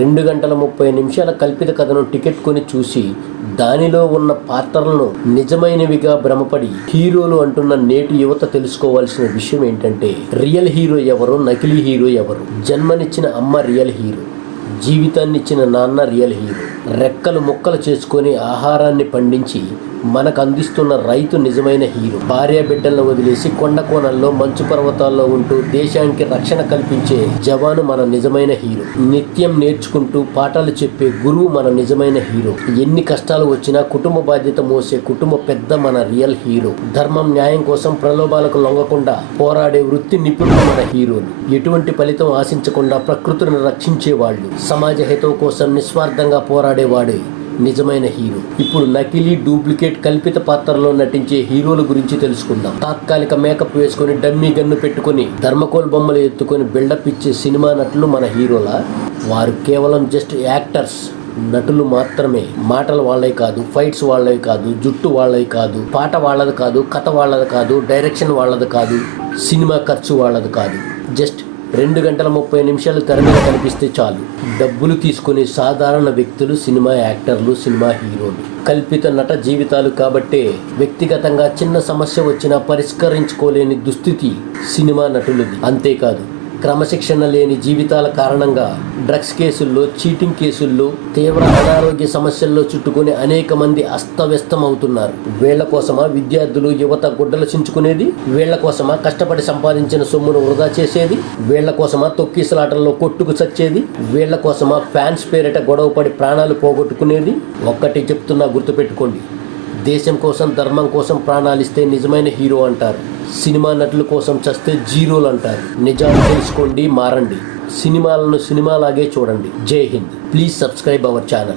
రెండు గంటల ముప్పై నిమిషాల కల్పిత కథను టికెట్ కొని చూసి దానిలో ఉన్న పాత్రలను నిజమైనవిగా భ్రమపడి హీరోలు అంటున్న నేటి యువత తెలుసుకోవాల్సిన విషయం ఏంటంటే రియల్ హీరో ఎవరు నకిలీ హీరో ఎవరు? జన్మనిచ్చిన అమ్మ రియల్ హీరో జీవితాన్నిచ్చిన నాన్న రియల్ హీరో. రెక్కలు ముక్కలు చేసుకొని ఆహారాన్ని పండించి మనకు అందిస్తున్న రైతు నిజమైన హీరో. భార్య బిడ్డలను వదిలేసి కొండ కోణల్లో మంచు పర్వతాల్లో ఉంటూ దేశానికి రక్షణ కల్పించే జవాను మన నిజమైన హీరో. నిత్యం నేర్చుకుంటూ పాఠాలు చెప్పే గురువు మన నిజమైన హీరో. ఎన్ని కష్టాలు వచ్చినా కుటుంబ బాధ్యత మోసే కుటుంబ పెద్ద మన రియల్ హీరో. ధర్మం న్యాయం కోసం ప్రలోభాలకు లొంగకుండా పోరాడే వృత్తి నిపుణులు మన హీరోలు. ఎటువంటి ఫలితం ఆశించకుండా ప్రకృతిని రక్షించే వాళ్ళు సమాజ హితం కోసం నిస్వార్థంగా పోరాడే పోరాడేవాడే నిజమైన హీరో. ఇప్పుడు నకిలీ డూప్లికేట్ కల్పిత పాత్రలో నటించే హీరోల గురించి తెలుసుకుందాం. తాత్కాలిక మేకప్ వేసుకొని డమ్మీ గన్ను పెట్టుకొని ధర్మకోల్ బొమ్మలు ఎత్తుకొని బిల్డప్ ఇచ్చే సినిమా నటులు మన హీరోల? వారు కేవలం జస్ట్ యాక్టర్స్. నటులు మాత్రమే. మాటలు వాళ్ళవి కాదు ఫైట్స్ వాళ్ళవి కాదు జుట్టు వాళ్ళవి కాదు పాట వాళ్ళది కాదు కథ వాళ్ళది కాదు డైరెక్షన్ వాళ్ళది కాదు సినిమా ఖర్చు వాళ్ళది కాదు. జస్ట్ రెండు గంటల ముప్పై నిమిషాలు తెర మీద కనిపిస్తే చాలు. డబ్బులు తీసుకునే సాధారణ వ్యక్తులు సినిమా యాక్టర్లు సినిమా హీరోలు. కల్పిత నట జీవితాలు కాబట్టే వ్యక్తిగతంగా చిన్న సమస్య వచ్చినా పరిష్కరించుకోలేని దుస్థితి సినిమా నటులది. అంతేకాదు క్రమశిక్షణ లేని జీవితాల కారణంగా డ్రగ్స్ కేసుల్లో చీటింగ్ కేసుల్లో తీవ్ర అనారోగ్య సమస్యల్లో చుట్టుకుని అనేక మంది అస్తవ్యస్తం అవుతున్నారు వీళ్ళ కోసమా విద్యార్థులు యువత గుడ్డలు చించుకునేది? వీళ్ళ కోసమా కష్టపడి సంపాదించిన సొమ్మును వృధా చేసేది? వీళ్ళ కోసమా తొక్కిసలాటల్లో కొట్టుకు చచ్చేది? వీళ్ళ కోసమా ఫ్యాన్స్ పేరిట గొడవపడి ప్రాణాలు పోగొట్టుకునేది? ఒక్కటి చెప్తున్నా గుర్తుపెట్టుకోండి. దేశం కోసం ధర్మం కోసం ప్రాణాలిస్తే నిజమైన హీరో అంటారు. సినిమా నటుల కోసం చస్తే జీరోలు అంటారు. నిజాలు తెలుసుకోండి మారండి. సినిమాలను సినిమాలాగే చూడండి. Jai Hind. Please subscribe our channel.